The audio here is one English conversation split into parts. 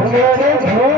Thank you.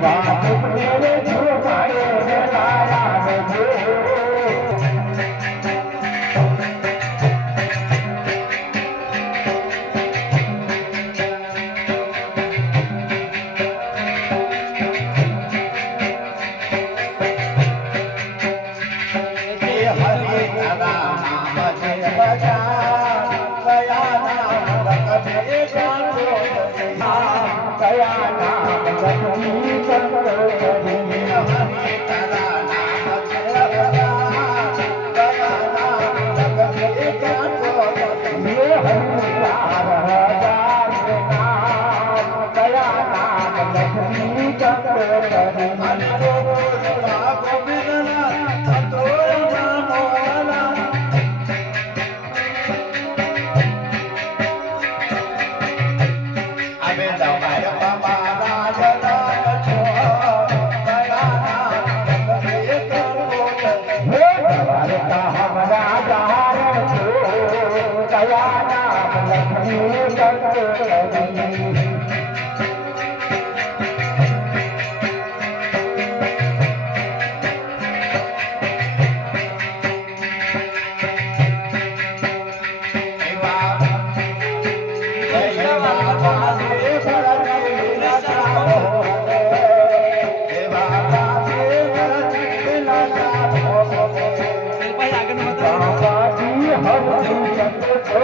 વાત I'm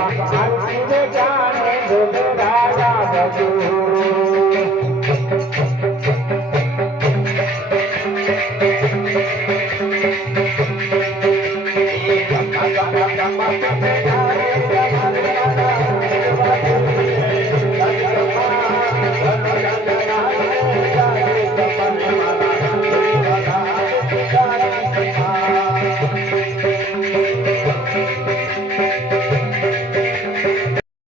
Rock, rock, rock.